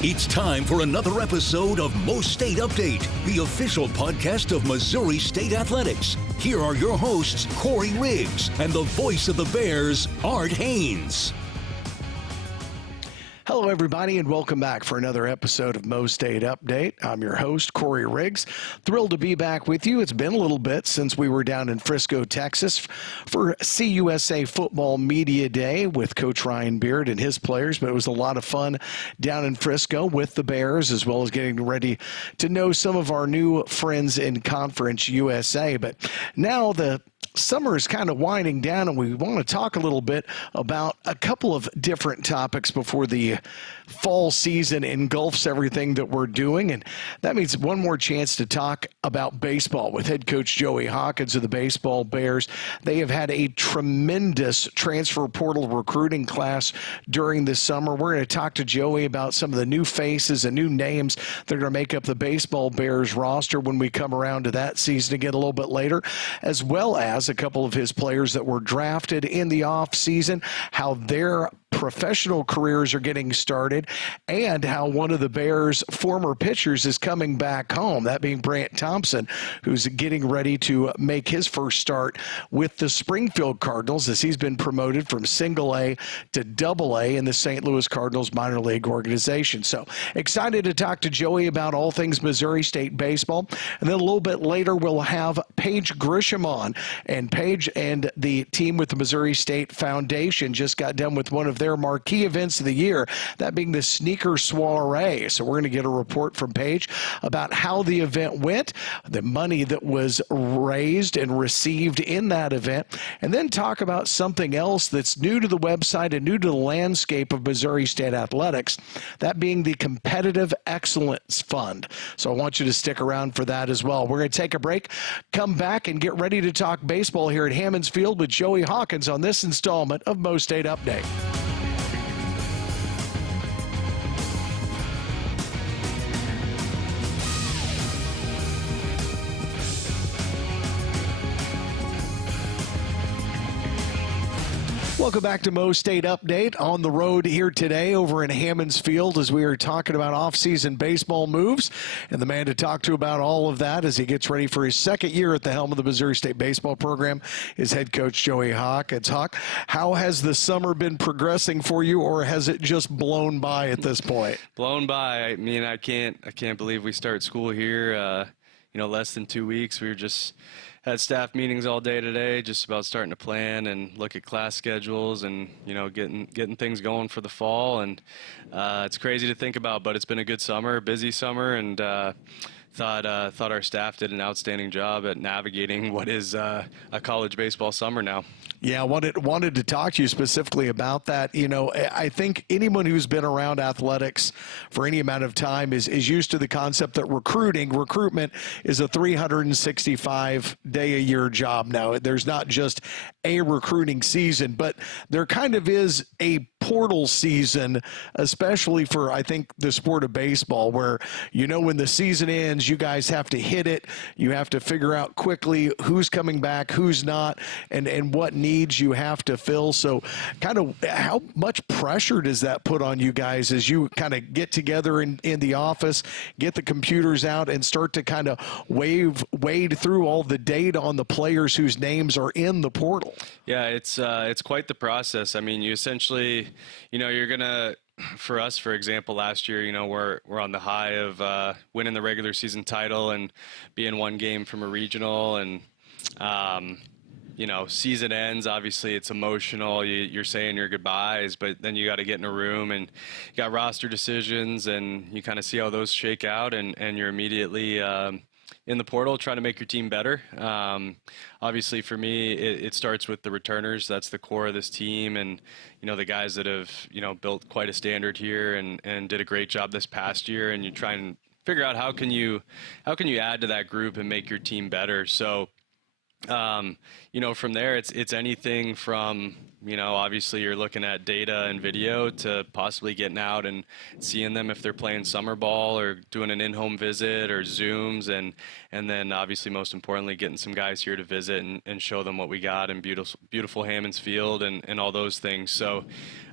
It's time for another episode of MoState Update, the official podcast of Missouri State Athletics. Here are your hosts, Corey Riggs, and the voice of the Bears, Art Haines. Hello, everybody, and welcome back for another episode of MoState Update. I'm your host, Corey Riggs. Thrilled to be back with you. It's been a little bit since we were down in Frisco, Texas for CUSA Football Media Day with Coach Ryan Beard and his players, but it was a lot of fun down in Frisco with the Bears, as well as getting ready to know some of our new friends in Conference USA. But now the summer is kind of winding down, and we want to talk a little bit about a couple of different topics before the fall season engulfs everything that we're doing. And that means one more chance to talk about baseball with head coach Joey Hawkins of the Baseball Bears. They have had a tremendous transfer portal recruiting class during this summer. We're going to talk to Joey about some of the new faces and new names that are going to make up the Baseball Bears roster when we come around to that season again a little bit later, as well as a couple of his players that were drafted in the off season, how their professional careers are getting started, and how one of the Bears' former pitchers is coming back home, that being Brant Thompson, who's getting ready to make his first start with the Springfield Cardinals as he's been promoted from single A to double A in the St. Louis Cardinals minor league organization. So excited to talk to Joey about all things Missouri State baseball. And then a little bit later, we'll have Paige Grisham on. And Paige and the team with the Missouri State Foundation just got done with one of their marquee events of the year, that being the Sneaker Soiree. So we're going to get a report from Paige about how the event went, the money that was raised and received in that event, and then talk about something else that's new to the website and new to the landscape of Missouri State Athletics, that being the Competitive Excellence Fund. So I want you to stick around for that as well. We're going to take a break, come back, and get ready to talk baseball here at Hammons Field with Joey Hawkins on this installment of MoState Update. Welcome back to MoState Update. On the road here today over in Hammons Field as we are talking about off-season baseball moves. And the man to talk to about all of that as he gets ready for his second year at the helm of the Missouri State baseball program is head coach Joey Hawkins. Hawk, how has the summer been progressing for you, or has it just blown by at this point? Blown by. I mean, I can't believe we start school here, less than 2 weeks. We were just had staff meetings all day today, just about starting to plan and look at class schedules and, getting things going for the fall. And it's crazy to think about, but it's been a good summer, busy summer, and thought our staff did an outstanding job at navigating what is a college baseball summer now. Yeah, I wanted to talk to you specifically about that. I think anyone who's been around athletics for any amount of time is used to the concept that recruitment is a 365-day-a-year job now. There's not just a recruiting season, but there kind of is a portal season, especially for, I think, the sport of baseball, where, when the season ends, you guys have to hit it. You have to figure out quickly who's coming back, who's not, and what needs you have to fill. So kind of how much pressure does that put on you guys as you kind of get together in the office, get the computers out, and start to kind of wade through all the data on the players whose names are in the portal? Yeah, it's quite the process. I mean, you essentially, you're going to, for us, for example, last year, we're on the high of winning the regular season title and being one game from a regional, and season ends. Obviously, it's emotional. You're saying your goodbyes, but then you got to get in a room and you got roster decisions, and you kind of see how those shake out, and you're immediately in the portal trying to make your team better. Obviously, for me, it starts with the returners. That's the core of this team, and the guys that have built quite a standard here and did a great job this past year. And you try and figure out how can you add to that group and make your team better. So From there, it's anything from, obviously you're looking at data and video to possibly getting out and seeing them if they're playing summer ball or doing an in-home visit or Zooms. And then obviously most importantly, getting some guys here to visit and show them what we got in beautiful Hammons Field and all those things. So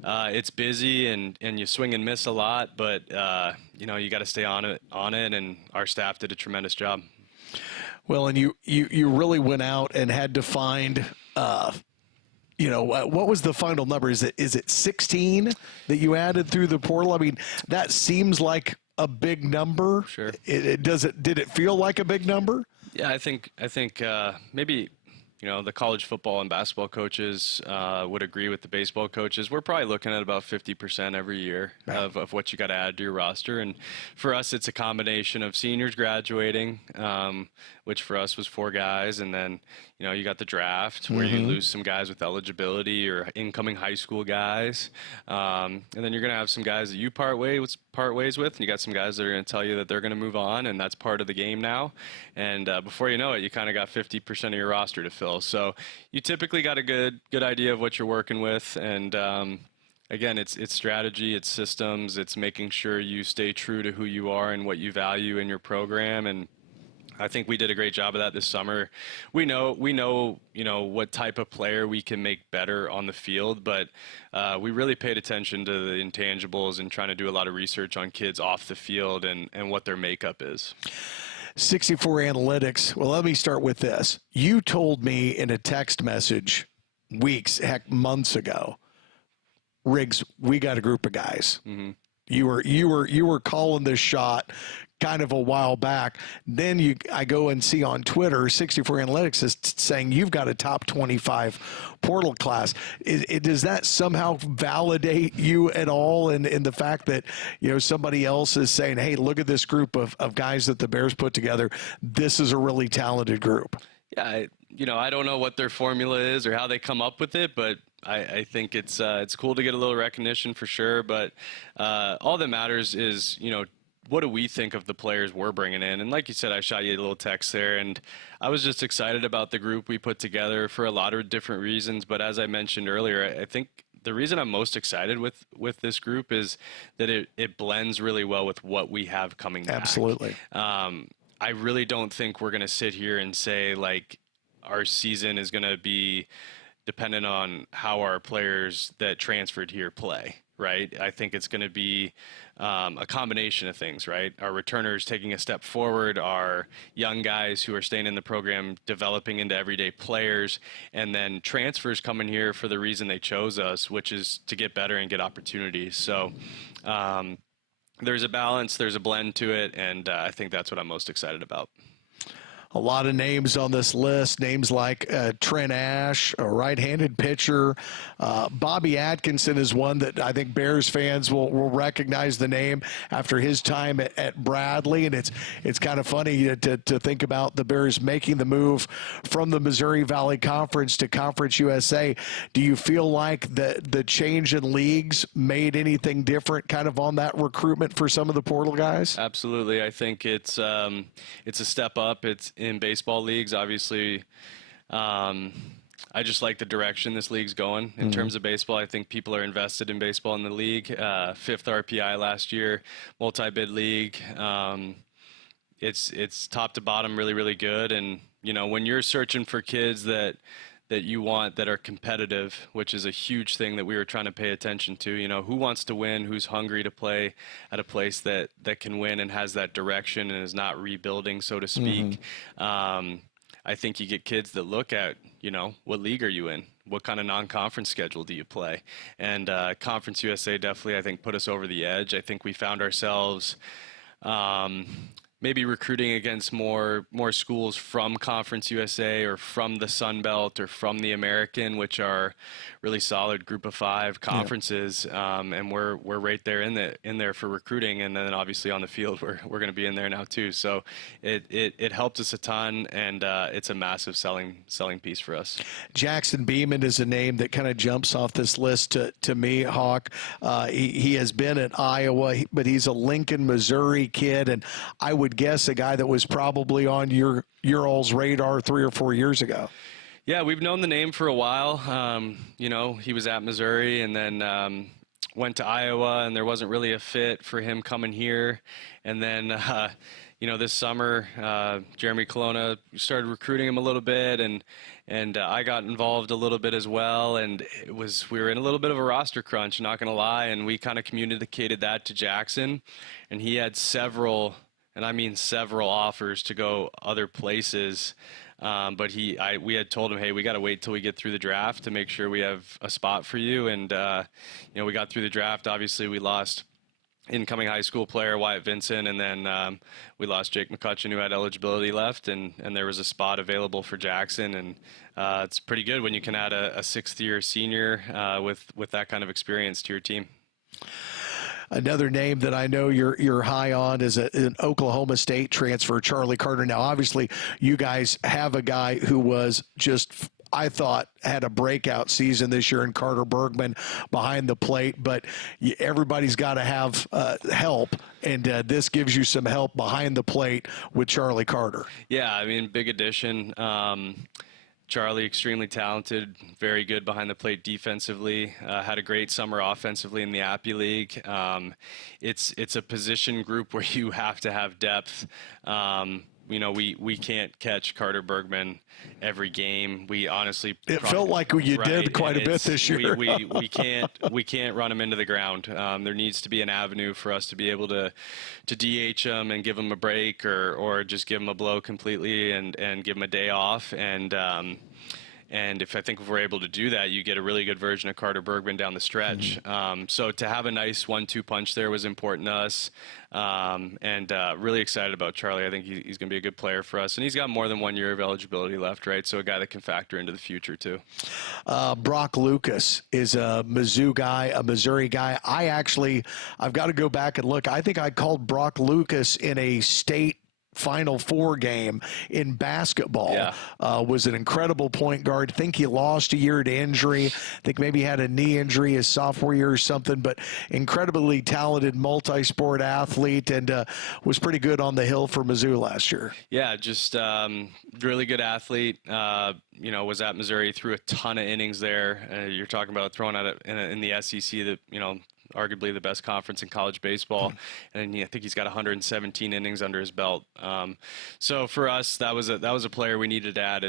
it's busy and you swing and miss a lot, but, you got to stay on it. And our staff did a tremendous job. Well, and you really went out and had to find, what was the final number? Is it 16 that you added through the portal? I mean, that seems like a big number. Sure. Did it feel like a big number? Yeah, I think maybe, the college football and basketball coaches would agree with the baseball coaches. We're probably looking at about 50% every year of what you got to add to your roster. And for us, it's a combination of seniors graduating, which for us was 4 guys. And then, you got the draft where you lose some guys with eligibility or incoming high school guys. And then you're going to have some guys that you part ways with. And you got some guys that are going to tell you that they're going to move on, and that's part of the game now. And before you know it, you kind of got 50% of your roster to fill. So you typically got a good idea of what you're working with. And again, it's strategy, it's systems, it's making sure you stay true to who you are and what you value in your program. And I think we did a great job of that this summer. We know, what type of player we can make better on the field, but we really paid attention to the intangibles and trying to do a lot of research on kids off the field and what their makeup is. 64 Analytics. Well, let me start with this. You told me in a text message months ago, Riggs, we got a group of guys. Mm-hmm. You were calling this shot kind of a while back. Then I go and see on Twitter, 64 Analytics is saying you've got a top 25 portal class. Does that somehow validate you at all in the fact that, somebody else is saying, hey, look at this group of guys that the Bears put together. This is a really talented group. Yeah, I don't know what their formula is or how they come up with it, but I think it's cool to get a little recognition for sure. But all that matters is, what do we think of the players we're bringing in? And like you said, I shot you a little text there, and I was just excited about the group we put together for a lot of different reasons. But as I mentioned earlier, I think the reason I'm most excited with this group is that it blends really well with what we have coming back. Absolutely. I really don't think we're going to sit here and say, like, our season is going to be dependent on how our players that transferred here play, right? I think it's going to be a combination of things, right? Our returners taking a step forward, our young guys who are staying in the program developing into everyday players, and then transfers coming here for the reason they chose us, which is to get better and get opportunities. So there's a balance, there's a blend to it, and I think that's what I'm most excited about. A lot of names on this list, names like Trent Ash, a right-handed pitcher. Bobby Atkinson is one that I think Bears fans will recognize the name after his time at Bradley. And it's kind of funny to think about the Bears making the move from the Missouri Valley Conference to Conference USA. Do you feel like the change in leagues made anything different kind of on that recruitment for some of the portal guys? Absolutely. I think it's a step up. It's in baseball leagues, obviously. I just like the direction this league's going in terms of baseball. I think people are invested in baseball in the league. 5th RPI last year, multi-bid league. It's top to bottom really, really good. And, when you're searching for kids that you want that are competitive, which is a huge thing that we were trying to pay attention to. Who wants to win, who's hungry to play at a place that can win and has that direction and is not rebuilding, so to speak. I think you get kids that look at, what league are you in? What kind of non-conference schedule do you play? And Conference USA definitely, I think, put us over the edge. I think we found ourselves maybe recruiting against more schools from Conference USA or from the Sun Belt or from the American, which are really solid group of 5 conferences. And we're right there in there for recruiting. And then obviously on the field, we're going to be in there now too. So it helped us a ton, and it's a massive selling piece for us. Jackson Beeman is a name that kind of jumps off this list to me, Hawk. He has been at Iowa, but he's a Lincoln, Missouri kid, and I would would guess, a guy that was probably on your all's radar 3 or 4 years ago. Yeah, we've known the name for a while. He was at Missouri and then went to Iowa, and there wasn't really a fit for him coming here. And then, this summer, Jeremy Colonna started recruiting him a little bit, and I got involved a little bit as well. And we were in a little bit of a roster crunch, not going to lie, and we kind of communicated that to Jackson, and he had several, and I mean several, offers to go other places. But we had told him, hey, we got to wait till we get through the draft to make sure we have a spot for you. And, we got through the draft. Obviously, we lost incoming high school player Wyatt Vincent, and then we lost Jake McCutcheon, who had eligibility left, and there was a spot available for Jackson. And it's pretty good when you can add a sixth-year senior with that kind of experience to your team. Another name that I know you're high on is an Oklahoma State transfer, Charlie Carter. Now, obviously, you guys have a guy who was just, I thought, had a breakout season this year in Carter Bergman behind the plate, but everybody's got to have help, and this gives you some help behind the plate with Charlie Carter. Yeah, I mean, big addition. Charlie, extremely talented, very good behind the plate defensively, had a great summer offensively in the Appy League. It's a position group where you have to have depth. We can't catch Carter Bergman every game. We honestly, it felt like you did quite a bit this year. we can't run him into the ground. There needs to be an avenue for us to be able to DH him and give him a break, or just give him a blow completely and give him a day off. And if we're able to do that, you get a really good version of Carter Bergman down the stretch. So to have a nice 1-2 punch there was important to us. Really excited about Charlie. I think he's going to be a good player for us. And he's got more than 1 year of eligibility left, right? So a guy that can factor into the future, too. Brock Lucas is a Mizzou guy, a Missouri guy. I've got to go back and look. I think I called Brock Lucas in a state Final Four game in basketball. Yeah. Was an incredible point guard. I think he lost a year to injury. I think maybe he had a knee injury his sophomore year or something, but incredibly talented multi-sport athlete, and was pretty good on the hill for Mizzou last year. Yeah, just really good athlete. Was at Missouri, threw a ton of innings there. You're talking about throwing out in the SEC that, arguably the best conference in college baseball, and I think he's got 117 innings under his belt. So for us, that was a player we needed to add.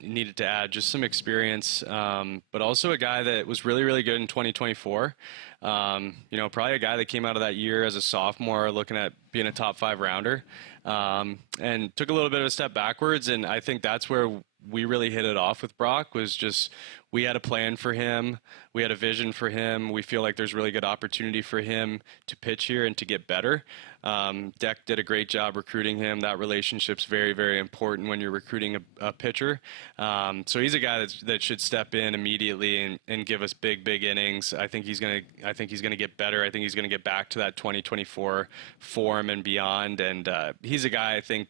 Needed to add just some experience, but also a guy that was really, really good in 2024. Probably a guy that came out of that year as a sophomore, looking at being a top 5 rounder, and took a little bit of a step backwards. And I think that's where we really hit it off with Brock. Was just, we had a plan for him. We had a vision for him. We feel like there's really good opportunity for him to pitch here and to get better. Deck did a great job recruiting him. That relationship's very, very important when you're recruiting a pitcher. So he's a guy that should step in immediately and give us big innings. I think he's gonna get better. I think he's gonna get back to that 2024 form and beyond. And he's a guy, I think,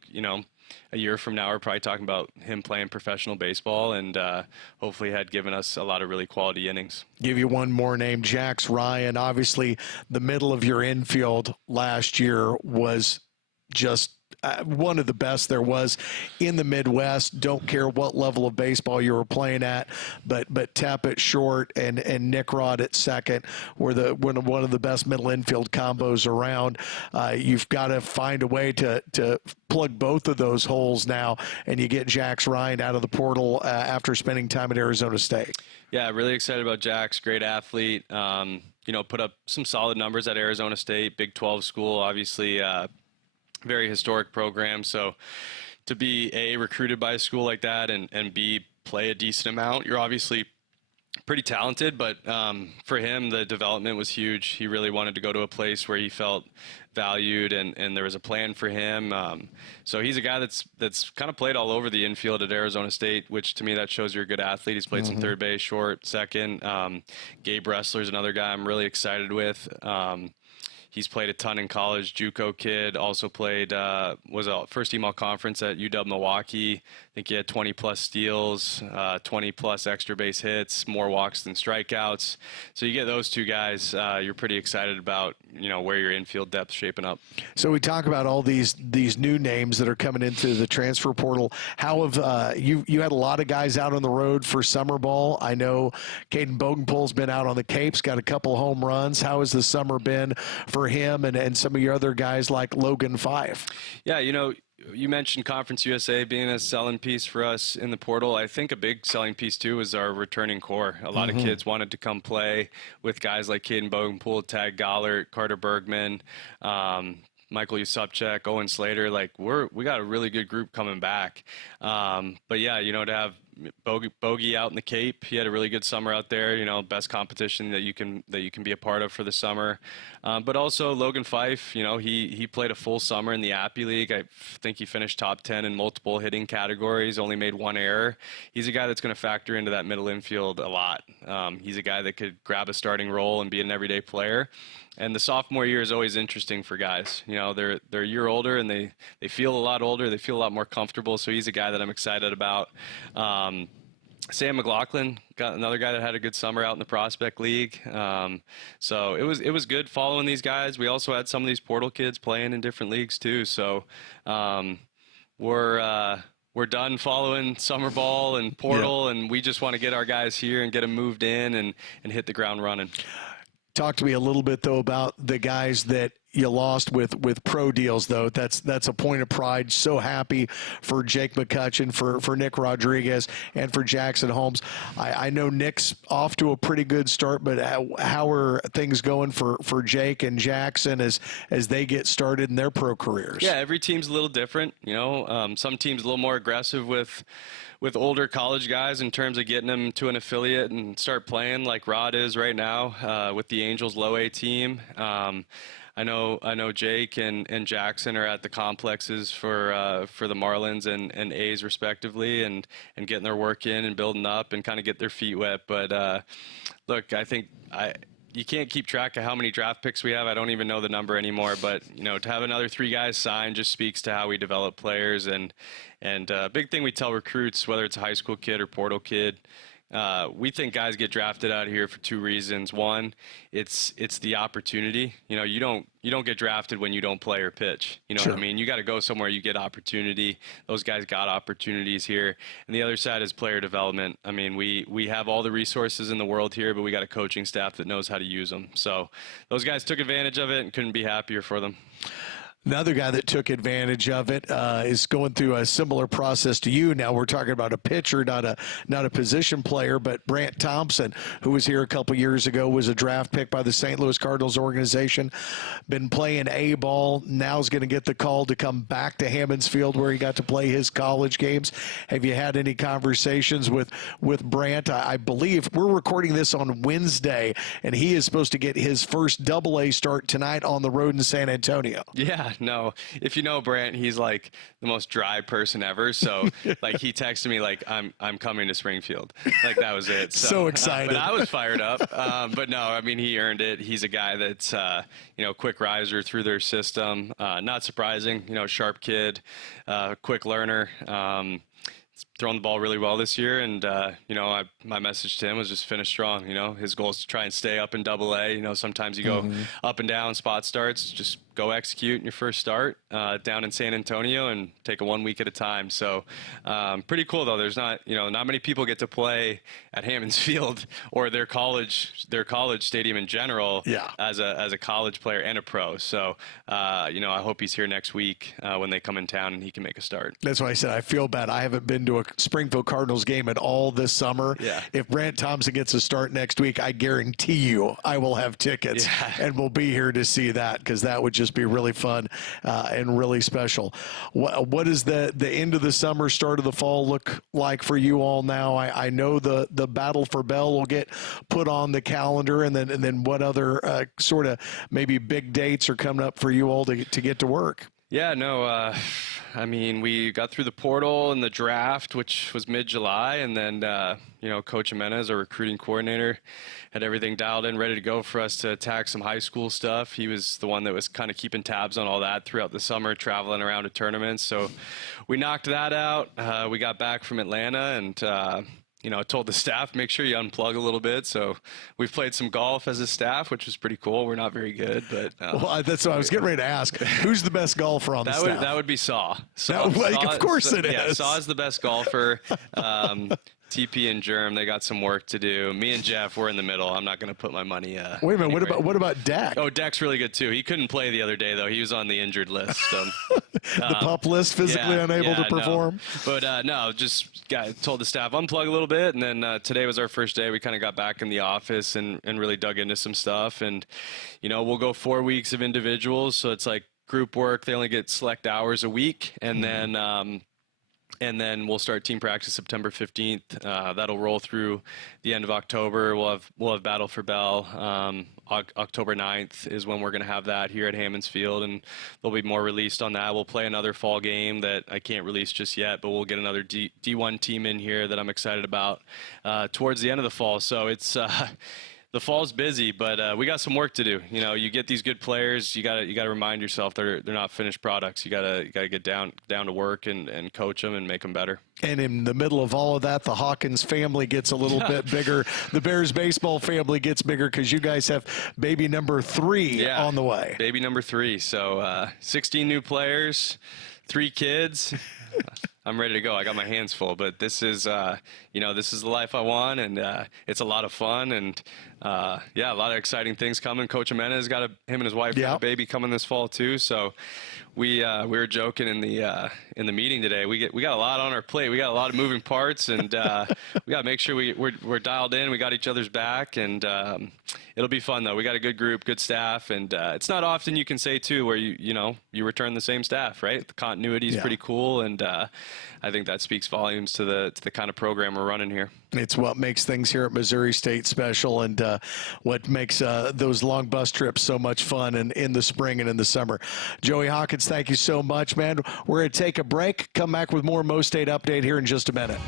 a year from now, we're probably talking about him playing professional baseball, and hopefully had given us a lot of really quality innings. Give you one more name, Jax Ryan. Obviously, the middle of your infield last year was just one of the best there was in the Midwest. Don't care what level of baseball you were playing at, but Tep at short and Nick Rod at second were one of the best middle infield combos around. You've got to find a way to plug both of those holes now, and you get Jax Ryan out of the portal after spending time at Arizona State. Yeah, really excited about Jax. Great athlete. Put up some solid numbers at Arizona State, Big 12 school, obviously. Very historic program. So to be recruited by a school like that and B, play a decent amount, you're obviously pretty talented, but for him, the development was huge. He really wanted to go to a place where he felt valued and there was a plan for him. So he's a guy that's kind of played all over the infield at Arizona State, which to me, that shows you're a good athlete. He's played some third base, short, second. Gabe Ressler's another guy I'm really excited with. he's played a ton in college. JUCO kid, also played was a first team all conference at UW Milwaukee. I think he had 20 plus steals, 20 plus extra base hits, more walks than strikeouts. So you get those two guys, you're pretty excited about where your infield depth shaping up. So we talk about all these new names that are coming into the transfer portal. How have you had a lot of guys out on the road for summer ball? I know Caden Bogenpool's been out on the Capes, got a couple home runs. How has the summer been for him and some of your other guys like Logan Fife? Yeah, you mentioned Conference USA being a selling piece for us in the portal. I think a big selling piece, too, is our returning core. A lot of kids wanted to come play with guys like Caden Bogenpool, Tag Gollert, Carter Bergman, Michael Usupchak, Owen Slater. Like, we got a really good group coming back. But, yeah, to have Bogey out in the Cape. He had a really good summer out there, best competition that you can be a part of for the summer. But also Logan Fife, he played a full summer in the Appy League. I think he finished top 10 in multiple hitting categories, only made one error. He's a guy that's going to factor into that middle infield a lot. He's a guy that could grab a starting role and be an everyday player. And the sophomore year is always interesting for guys. They're a year older and they feel a lot older. They feel a lot more comfortable. So he's a guy that I'm excited about. Sam McLaughlin, got another guy that had a good summer out in the Prospect League. So it was good following these guys. We also had some of these portal kids playing in different leagues too. So we're done following summer ball and portal, and we just want to get our guys here and get them moved in and hit the ground running. Talk to me a little bit, though, about the guys that you lost with pro deals, though. That's a point of pride. So happy for Jake McCutcheon, for Nick Rodriguez, and for Jackson Holmes. I know Nick's off to a pretty good start, but how are things going for Jake and Jackson as they get started in their pro careers? Yeah, every team's a little different. Some teams a little more aggressive with older college guys in terms of getting them to an affiliate and start playing like Rod is right now with the Angels low A team. I know Jake and Jackson are at the complexes for the Marlins and A's respectively, and getting their work in and building up and kind of get their feet wet. But look, I think you can't keep track of how many draft picks we have. I don't even know the number anymore. But to have another 3 guys signed just speaks to how we develop players. And big thing we tell recruits, whether it's a high school kid or portal kid, we think guys get drafted out here for 2 reasons. One, it's the opportunity. You don't get drafted when you don't play or pitch. You know Sure. what I mean? You got to go somewhere you get opportunity. Those guys got opportunities here. And the other side is player development. I mean, we have all the resources in the world here, but we got a coaching staff that knows how to use them. So those guys took advantage of it and couldn't be happier for them. Another guy that took advantage of it is going through a similar process to you. Now we're talking about a pitcher, not a position player, but Brant Thompson, who was here a couple years ago, was a draft pick by the St. Louis Cardinals organization. Been playing A ball. Now is going to get the call to come back to Hammons Field, where he got to play his college games. Have you had any conversations with Brant? I believe we're recording this on Wednesday, and he is supposed to get his first AA start tonight on the road in San Antonio. Yeah. No, if you know Brant, he's like the most dry person ever. So like he texted me like I'm coming to Springfield. Like that was it. So excited. But I was fired up. But no, I mean he earned it. He's a guy that's quick riser through their system. Not surprising. Sharp kid, quick learner. Thrown the ball really well this year, and my message to him was just finish strong. His goal is to try and stay up in AA. Sometimes you go up and down spot starts. Just go execute in your first start down in San Antonio and take it 1 week at a time. So pretty cool though. There's not many people get to play at Hammons Field or their college stadium in general as a college player and a pro. So I hope he's here next week when they come in town and he can make a start. That's why I said I feel bad. I haven't been to a Springfield Cardinals game at all this summer. Yeah. If Brant Thompson gets a start next week, I guarantee you I will have tickets and we'll be here to see that, because that would just be really fun and really special. What does the end of the summer, start of the fall look like for you all now? I know the Battle for Bell will get put on the calendar, and then what other sort of maybe big dates are coming up for you all to get to work? Yeah, no, I mean, we got through the portal and the draft, which was mid-July, and then, Coach Jimenez, our recruiting coordinator, had everything dialed in, ready to go for us to attack some high school stuff. He was the one that was kind of keeping tabs on all that throughout the summer, traveling around to tournaments. So we knocked that out. We got back from Atlanta and, told the staff, make sure you unplug a little bit. So we've played some golf as a staff, which was pretty cool. We're not very good, but well, that's what I was getting ready to ask. Who's the best golfer on the staff? That would be Saw. Of course it is. Yeah, Saw is the best golfer. TP and Germ, they got some work to do. Me and Jeff, we're in the middle. I'm not going to put my money. Wait a minute. What about Dak? Oh, Dak's really good too. He couldn't play the other day though. He was on the injured list. The pup list, physically unable to perform. No. But no, just told the staff unplug a little bit, and then today was our first day. We kind of got back in the office and really dug into some stuff. And we'll go 4 weeks of individuals, so it's like group work. They only get select hours a week, and then we'll start team practice September 15th. That'll roll through the end of October. We'll have Battle for Bell. October 9th is when we're going to have that here at Hammons Field, and there'll be more released on that. We'll play another fall game that I can't release just yet, but we'll get another D1 team in here that I'm excited about towards the end of the fall. So it's the fall's busy, but we got some work to do. You get these good players. You gotta remind yourself they're not finished products. You gotta get down to work and coach them and make them better. And in the middle of all of that, the Hawkins family gets a little bit bigger. The Bears baseball family gets bigger because you guys have baby number 3 on the way. Baby number 3. So 16 new players, 3 kids. I'm ready to go. I got my hands full, but this is this is the life I want, and it's a lot of fun, and a lot of exciting things coming. Coach Jimenez got him and his wife got a baby coming this fall too. So we were joking in the meeting today. We got a lot on our plate. We got a lot of moving parts, and we got to make sure we're dialed in. We got each other's back, and it'll be fun though. We got a good group, good staff, and it's not often you can say too where you return the same staff, right? The continuity is pretty cool, and I think that speaks volumes to the kind of program we're running here. It's what makes things here at Missouri State special, and what makes those long bus trips so much fun in the spring and in the summer. Joey Hawkins, thank you so much, man. We're going to take a break, come back with more MoState Update here in just a minute.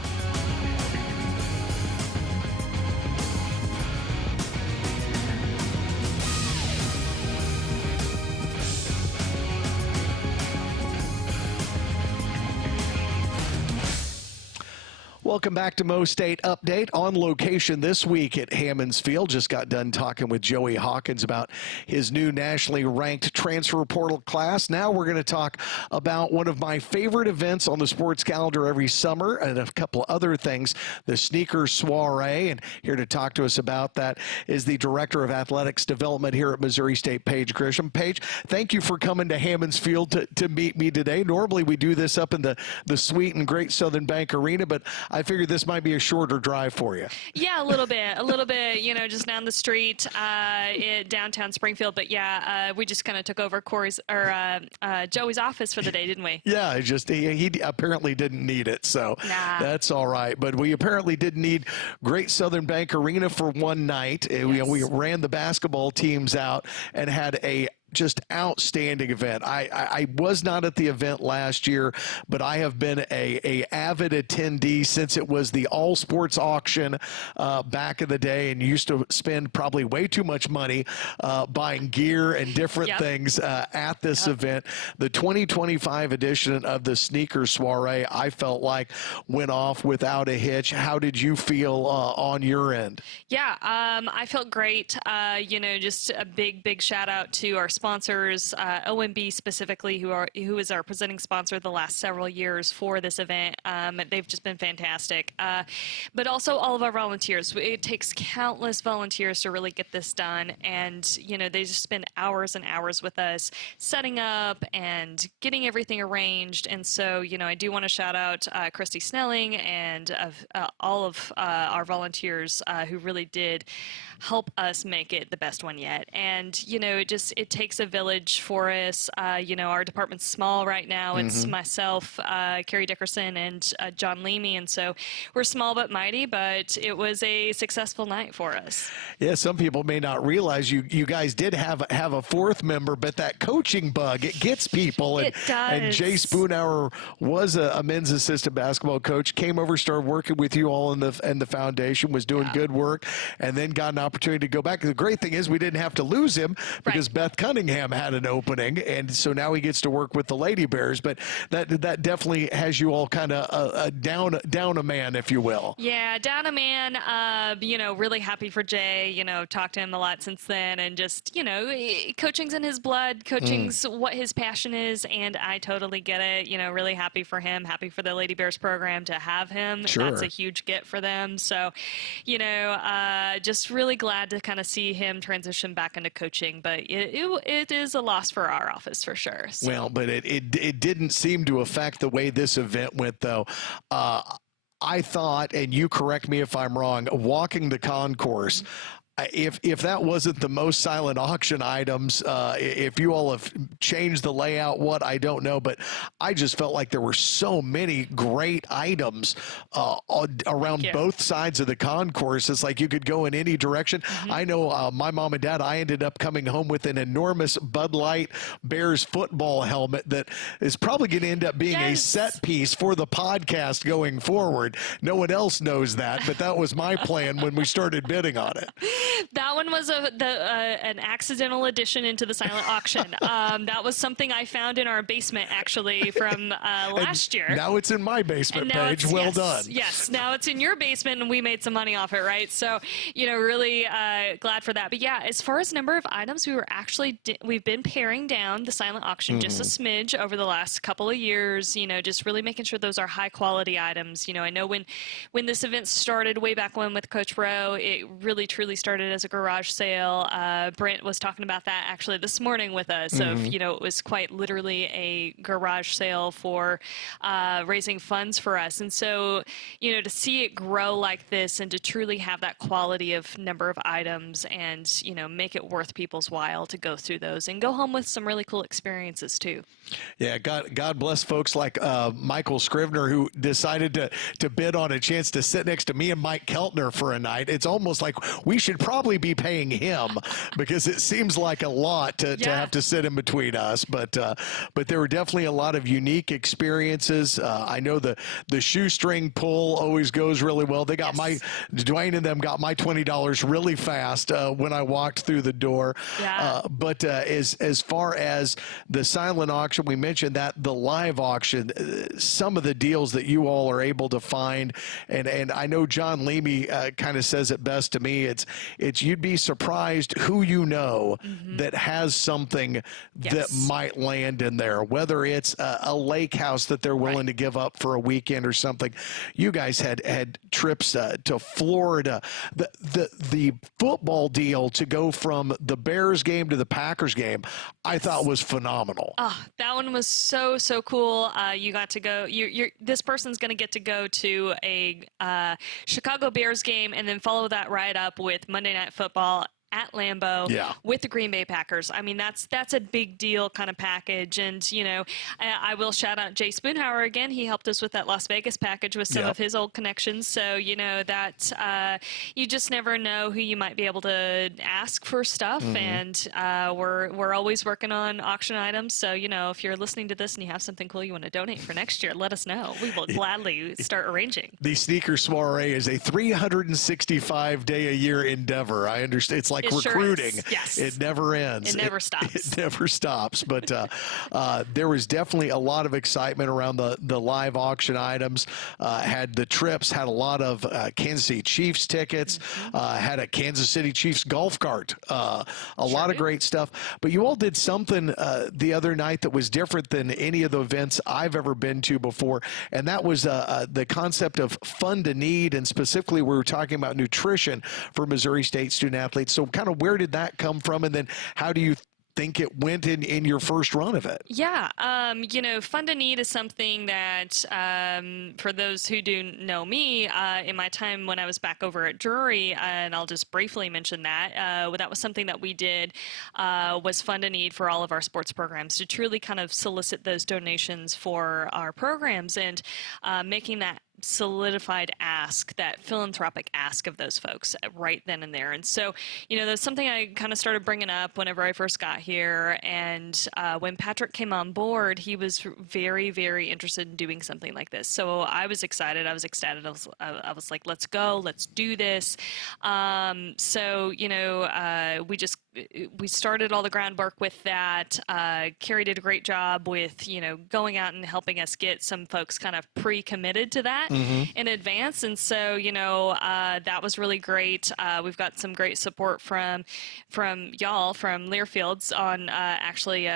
Welcome back to MoState Update. On location this week at Hammons Field. Just got done talking with Joey Hawkins about his new nationally ranked transfer portal class. Now we're going to talk about one of my favorite events on the sports calendar every summer and a couple other things, the Sneaker Soiree. And here to talk to us about that is the Director of Athletics Development here at Missouri State, Paige Grisham. Paige, thank you for coming to Hammons Field to meet me today. Normally we do this up in the sweet and great Southern Bank Arena, but I figured this might be a shorter drive for you. Yeah, a little bit, just down the street in downtown Springfield. But we just kind of took over Joey's office for the day, didn't we? Yeah, he apparently didn't need it, so that's all right. But we apparently did need Great Southern Bank Arena for one night. Yes. We ran the basketball teams out and had a just outstanding event. I was not at the event last year, but I have been a avid attendee since it was the all sports auction back in the day, and used to spend probably way too much money buying gear and different things at this event. The 2025 edition of the Sneaker Soiree, I felt like went off without a hitch. How did you feel on your end? Yeah, I felt great. Just a big shout out to our sponsors, OMB specifically, who is our presenting sponsor the last several years for this event. They've just been fantastic. But also all of our volunteers. It takes countless volunteers to really get this done, and they just spend hours and hours with us setting up and getting everything arranged. And so I do want to shout out Christy Snelling and all of our volunteers who really did help us make it the best one yet. And it takes takes a village for us. Our department's small right now. It's myself, Carrie Dickerson, and John Leamy, and so we're small but mighty, but it was a successful night for us. Yeah, some people may not realize you guys did have a fourth member, but that coaching bug, it gets people. And, it does. And Jay Spoonhour was a men's assistant basketball coach, came over, started working with you all in the foundation, was doing good work, and then got an opportunity to go back. The great thing is we didn't have to lose him because Beth Cunningham had an opening, and so now he gets to work with the Lady Bears. But that definitely has you all kind of down a man, if you will. Yeah, down a man. Really happy for Jay. Talked to him a lot since then, and just coaching's in his blood. Coaching's what his passion is, and I totally get it. Really happy for him. Happy for the Lady Bears program to have him. Sure. That's a huge get for them. So, just really glad to kind of see him transition back into coaching. But it is a loss for our office for sure. So. Well, but it didn't seem to affect the way this event went, though. I thought, and you correct me if I'm wrong, walking the concourse, if that wasn't the most silent auction items, if you all have changed the layout, I don't know, but I just felt like there were so many great items around both sides of the concourse. It's like you could go in any direction. I know my mom and dad, I ended up coming home with an enormous Bud Light Bears football helmet that is probably going to end up being a set piece for the podcast going forward. No one else knows that, but that was my plan when we started bidding on it. That one was an accidental addition into the silent auction. That was something I found in our basement, actually, from last year. Now it's in my basement, Paige. Well done. Yes, now it's in your basement, and we made some money off it, right? So, really glad for that. But yeah, as far as number of items, we've been paring down the silent auction just a smidge over the last couple of years. Just really making sure those are high quality items. I know when this event started way back when with Coach Rowe, it really truly started as a garage sale. Brent was talking about that actually this morning with us. It was quite literally a garage sale for raising funds for us. And so, to see it grow like this and to truly have that quality of number of items and, make it worth people's while to go through those and go home with some really cool experiences too. Yeah, God bless folks like Michael Scrivener, who decided to bid on a chance to sit next to me and Mike Keltner for a night. It's almost like we should probably be paying him because it seems like a lot to have to sit in between us. But there were definitely a lot of unique experiences. I know the shoestring pull always goes really well. They got Dwayne and them got my $20 really fast when I walked through the door. Yeah. But as far as the silent auction, we mentioned that the live auction, some of the deals that you all are able to find, and I know John Leamy kind of says it best to me. It's you'd be surprised who that has something that might land in there, whether it's a lake house that they're willing to give up for a weekend or something. You guys had trips to Florida. The football deal to go from the Bears game to the Packers game, I thought was phenomenal. Oh, that one was so cool. You got to go. This person's going to get to go to a Chicago Bears game and then follow that right up with Monday Night Football at Lambeau with the Green Bay Packers. I mean, that's a big deal kind of package. And, I will shout out Jay Spoonhour again. He helped us with that Las Vegas package with some of his old connections. So, that you just never know who you might be able to ask for stuff. And we're always working on auction items. So, if you're listening to this and you have something cool you want to donate for next year, let us know. We will gladly start arranging. The Sneaker Soiree is a 365-day-a-year endeavor. I understand. It's like recruiting. Sure, yes. It never ends. It never stops. It never stops. But there was definitely a lot of excitement around the live auction items. Had the trips, had a lot of Kansas City Chiefs tickets, had a Kansas City Chiefs golf cart, a lot of great stuff. But you all did something the other night that was different than any of the events I've ever been to before, and that was the concept of fun to need, and specifically we were talking about nutrition for Missouri State student athletes. So kind of where did that come from, and then how do you think it went in your first run of it? Yeah, Fund a Need is something that, for those who do know me, in my time when I was back over at Drury, and I'll just briefly mention that was something that we did, was Fund a Need for all of our sports programs to truly kind of solicit those donations for our programs and making that solidified ask, that philanthropic ask of those folks right then and there. And so, that's something I kind of started bringing up whenever I first got here. And when Patrick came on board, he was very, very interested in doing something like this. So I was excited. I was ecstatic. I was like, let's go. Let's do this. We started all the groundwork with that. Carrie did a great job with, going out and helping us get some folks kind of pre-committed to that in advance. And so, that was really great. We've got some great support from y'all, from Learfields, on actually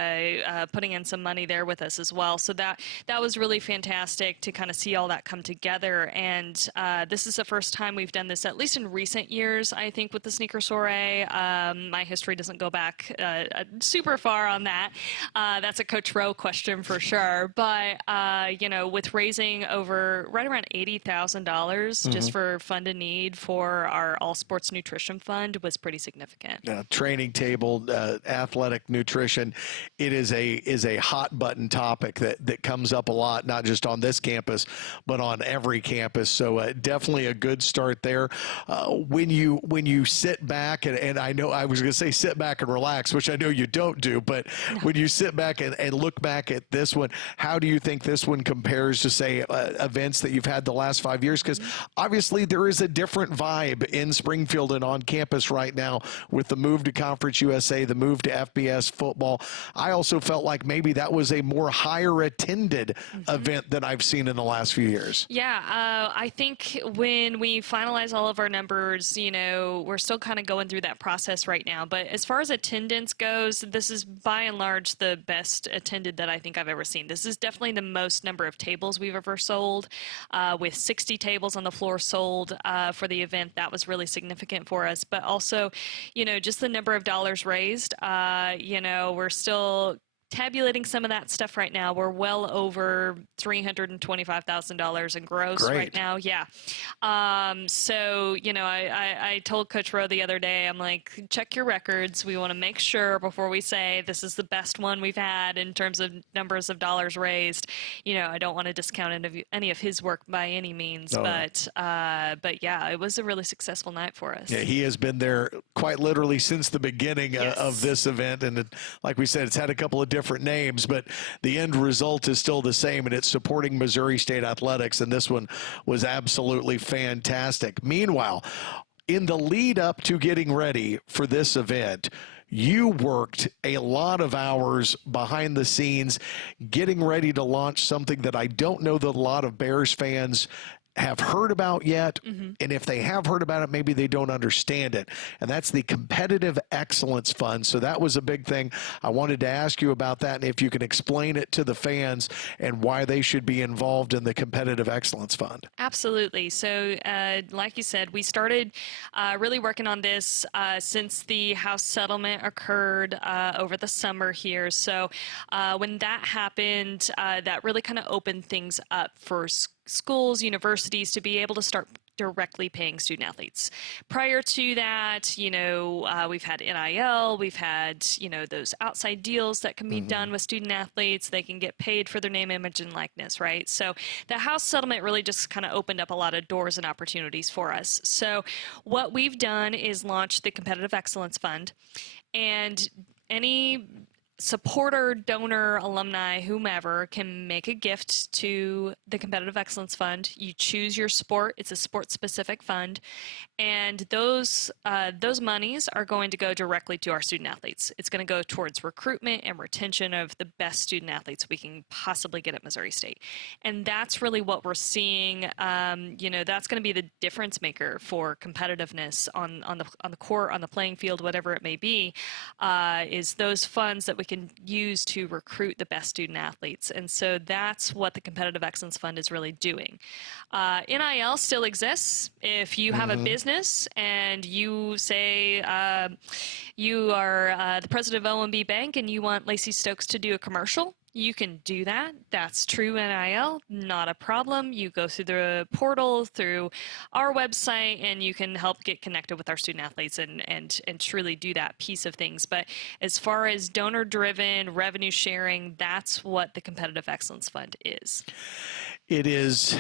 putting in some money there with us as well. So that was really fantastic to kind of see all that come together. And this is the first time we've done this, at least in recent years, I think, with the Sneaker Soiree. My history doesn't go back super far on that. That's a Coach Rowe question for sure. But, with raising over right around $80,000 just for Fund a Need for our All Sports Nutrition Fund was pretty significant. Training table, athletic nutrition, it is a hot button topic that comes up a lot, not just on this campus, but on every campus. So definitely a good start there. When you sit back, and I know I was going to say sit back and relax, which I know you don't do, but when you sit back and look back at this one, how do you think this one compares to, say, events that you've had the last 5 years? Because obviously there is a different vibe in Springfield and on campus right now with the move to Conference USA, the move to FBS football. I also felt like maybe that was a more higher attended event than I've seen in the last few years. Yeah, I think when we finalize all of our numbers, we're still kind of going through that process right now. But as far as attendance goes, this is by and large the best attended that I think I've ever seen. This is definitely the most number of tables we've ever sold, with 60 tables on the floor sold for the event. That was really significant for us. But also, just the number of dollars raised, we're still tabulating some of that stuff right now. We're well over $325,000 in gross right now. Yeah. So, I told Coach Rowe the other day, I'm like, check your records. We want to make sure before we say this is the best one we've had in terms of numbers of dollars raised. I don't want to discount any of his work by any means, but yeah, it was a really successful night for us. Yeah, he has been there quite literally since the beginning of this event. And like we said, it's had a couple of different names, but the end result is still the same, and it's supporting Missouri State athletics, and this one was absolutely fantastic. Meanwhile, in the lead up to getting ready for this event, you worked a lot of hours behind the scenes getting ready to launch something that I don't know that a lot of Bears fans have heard about yet, and if they have heard about it, maybe they don't understand it, and that's the Competitive Excellence Fund. So that was a big thing. I wanted to ask you about that, and if you can explain it to the fans and why they should be involved in the Competitive Excellence Fund. Absolutely. So like you said, we started really working on this since the House settlement occurred over the summer here. So when that happened, that really kind of opened things up for schools, universities to be able to start directly paying student athletes. Prior to that, we've had NIL, we've had, those outside deals that can be done with student athletes. They can get paid for their name, image, and likeness, right? So the House settlement really just kind of opened up a lot of doors and opportunities for us. So what we've done is launch the Competitive Excellence Fund, and any supporter, donor, alumni, whomever can make a gift to the Competitive Excellence Fund. You choose your sport. It's a sport-specific fund. And those monies are going to go directly to our student athletes. It's going to go towards recruitment and retention of the best student athletes we can possibly get at Missouri State. And that's really what we're seeing. That's going to be the difference maker for competitiveness on the court, on the playing field, whatever it may be, is those funds that we can use to recruit the best student athletes. And so that's what the Competitive Excellence Fund is really doing. NIL still exists. If you have a business and you say you are the president of OMB Bank and you want Lacey Stokes to do a commercial, you can do that. That's true NIL, not a problem. You go through the portal, through our website, and you can help get connected with our student athletes and truly do that piece of things. But as far as donor-driven revenue sharing, that's what the Competitive Excellence Fund is. It is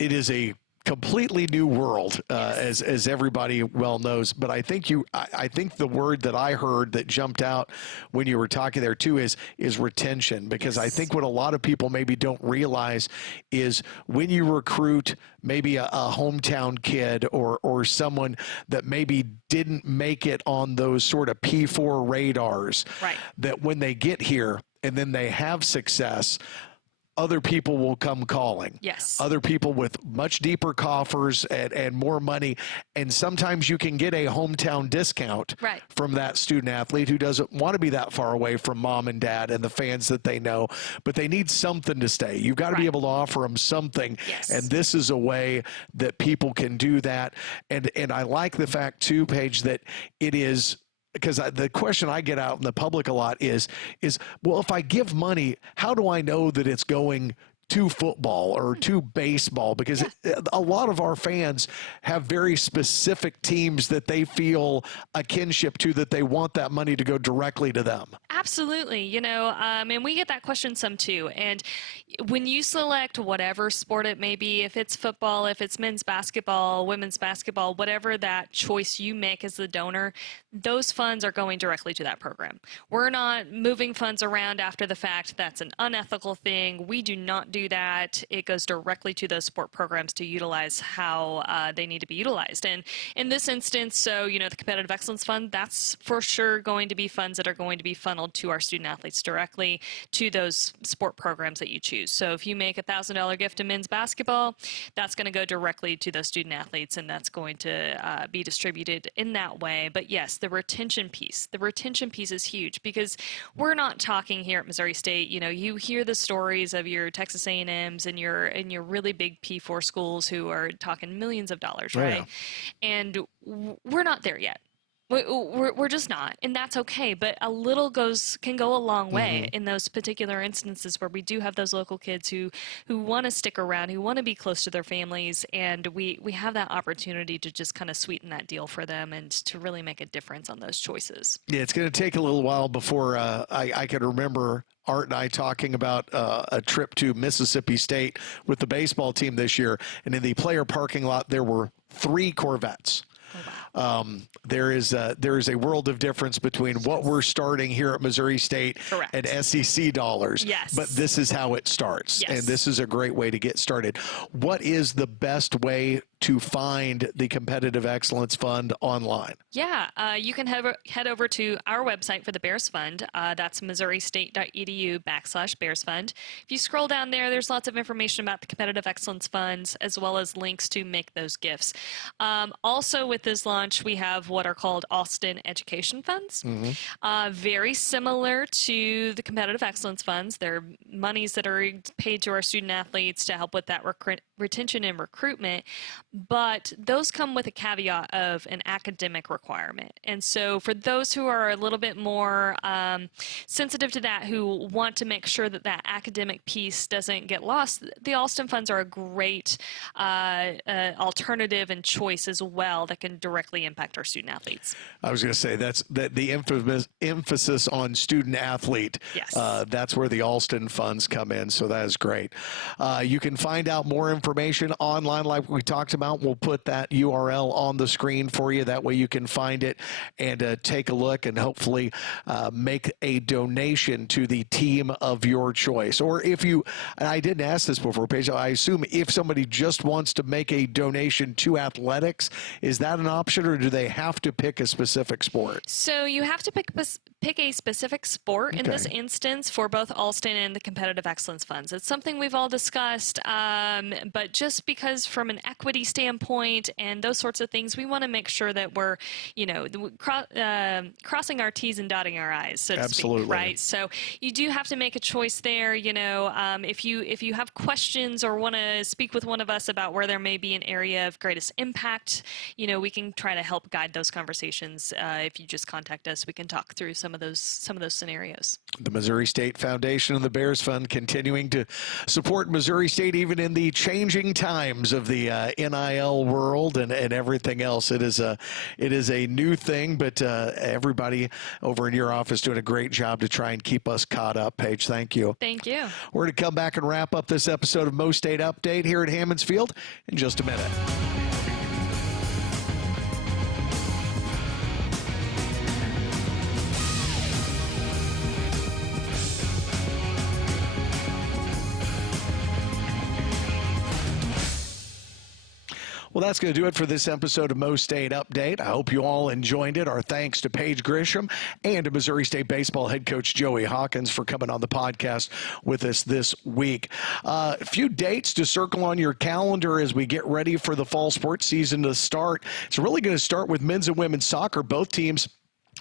a completely new world, as everybody well knows. But I think the word that I heard that jumped out when you were talking there too is retention, because I think what a lot of people maybe don't realize is when you recruit maybe a hometown kid or someone that maybe didn't make it on those sort of P4 radars, right, that when they get here and then they have success, other people will come calling. Yes. Other people with much deeper coffers and more money. And sometimes you can get a hometown discount from that student athlete who doesn't want to be that far away from mom and dad and the fans that they know, but they need something to stay. You've got to be able to offer them something. Yes. And this is a way that people can do that. And I like the fact too, Paige, that it is, because the question I get out in the public a lot is, well, if I give money, how do I know that it's going to football or to baseball? Because a lot of our fans have very specific teams that they feel a kinship to, that they want that money to go directly to them. Absolutely. And we get that question some too. And when you select whatever sport it may be, if it's football, if it's men's basketball, women's basketball, whatever that choice you make as the donor, those funds are going directly to that program. We're not moving funds around after the fact. That's an unethical thing. We do not do that. It goes directly to those sport programs to utilize how they need to be utilized. And in this instance, so, the Competitive Excellence Fund, that's for sure going to be funds that are going to be funneled to our student athletes directly to those sport programs that you choose. So if you make a $1,000 gift to men's basketball, that's going to go directly to those student athletes, and that's going to be distributed in that way. But yes, the retention piece is huge, because we're not talking here at Missouri State. You hear the stories of your Texas A&Ms and your really big P4 schools who are talking millions of dollars, right? And we're not there yet. We're just not, and that's okay. But a little can go a long way in those particular instances where we do have those local kids who want to stick around, who want to be close to their families, and we have that opportunity to just kind of sweeten that deal for them and to really make a difference on those choices. Yeah, it's going to take a little while before I can remember Art and I talking about a trip to Mississippi State with the baseball team this year, and in the player parking lot there were 3 Corvettes. Oh, wow. There is a world of difference between what we're starting here at Missouri State and SEC dollars. Yes. But this is how it starts. Yes. And this is a great way to get started. What is the best way to find the Competitive Excellence Fund online? Yeah, you can head over to our website for the Bears Fund. That's MissouriState.edu/Bears Fund. If you scroll down there, there's lots of information about the Competitive Excellence Funds, as well as links to make those gifts. Also, with this launch, we have what are called Austin Education Funds. Very similar to the Competitive Excellence Funds. They're monies that are paid to our student athletes to help with that retention and recruitment. But those come with a caveat of an academic requirement. And so for those who are a little bit more sensitive to that, who want to make sure that that academic piece doesn't get lost, the Austin Funds are a great alternative and choice as well that can directly impact our student athletes. I was going to say that's the emphasis on student athlete. Yes. That's where the Austin Funds come in, so that is great. You can find out more information online like we talked about. We'll put that URL on the screen for you. That way you can find it and take a look and hopefully make a donation to the team of your choice. Or if you, and I didn't ask this before, Paige, I assume if somebody just wants to make a donation to athletics, is that an option, or do they have to pick a specific sport? So you have to pick a specific sport in this instance for both Alston and the Competitive Excellence Funds. It's something we've all discussed, but just because from an equity standpoint and those sorts of things, we want to make sure that we're, crossing our T's and dotting our I's, so to speak, right? So you do have to make a choice there. If you have questions or want to speak with one of us about where there may be an area of greatest impact, we can try to help guide those conversations. If you just contact us, we can talk through some of those scenarios. The Missouri State Foundation and the Bears Fund continuing to support Missouri State even in the changing times of the NIL world and everything else. It is a new thing, but everybody over in your office doing a great job to try and keep us caught up. Paige, thank you. Thank you. We're going to come back and wrap up this episode of MoState Update here at Hammons Field in just a minute. Well, that's going to do it for this episode of MoState Update. I hope you all enjoyed it. Our thanks to Paige Grisham and to Missouri State Baseball head coach Joey Hawkins for coming on the podcast with us this week. A few dates to circle on your calendar as we get ready for the fall sports season to start. It's really going to start with men's and women's soccer. Both teams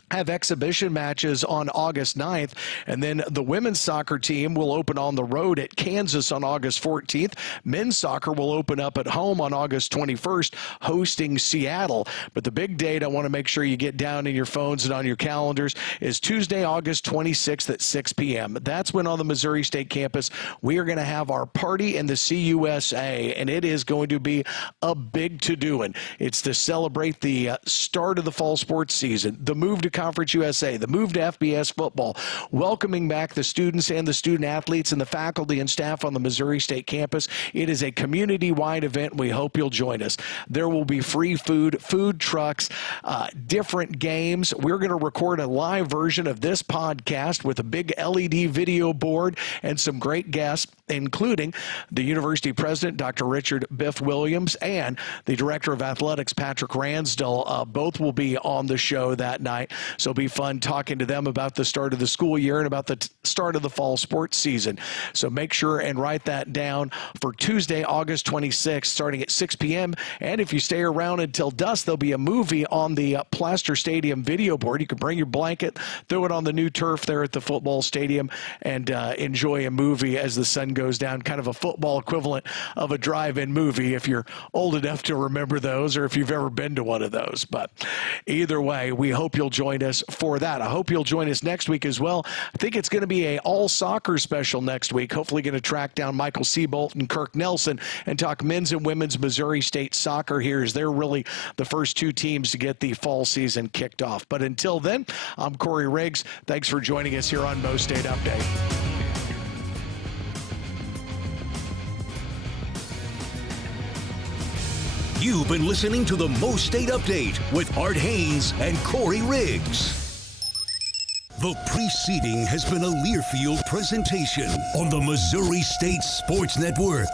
have exhibition matches on August 9th, and then the women's soccer team will open on the road at Kansas on August 14th. Men's soccer will open up at home on August 21st, hosting Seattle. But the big date I want to make sure you get down in your phones and on your calendars is Tuesday, August 26th at 6 p.m. That's when on the Missouri State campus we are going to have our party in the CUSA, and it is going to be a big to-doing. It's to celebrate the start of the fall sports season, the move to Conference USA, the move to FBS football, welcoming back the students and the student athletes and the faculty and staff on the Missouri State campus. It is a community-wide event. We hope you'll join us. There will be free food trucks, different games. We're going to record a live version of this podcast with a big LED video board and some great guests, including the university president, Dr. Richard Biff Williams, and the director of athletics, Patrick Ransdell. Both will be on the show that night. So it'll be fun talking to them about the start of the school year and about the start of the fall sports season. So make sure and write that down for Tuesday, August 26th, starting at 6 p.m. And if you stay around until dusk, there'll be a movie on the Plaster Stadium video board. You can bring your blanket, throw it on the new turf there at the football stadium, and enjoy a movie as the sun goes down, kind of a football equivalent of a drive-in movie if you're old enough to remember those or if you've ever been to one of those. But either way, we hope you'll join us for that. I hope you'll join us next week as well. I think it's going to be a all-soccer special next week. Hopefully going to track down Michael Seabolt and Kirk Nelson and talk men's and women's Missouri State soccer here, as they're really the first two teams to get the fall season kicked off. But until then, I'm Corey Riggs. Thanks for joining us here on MoState Update. You've been listening to the MoState Update with Art Haynes and Corey Riggs. The preceding has been a Learfield presentation on the Missouri State Sports Network.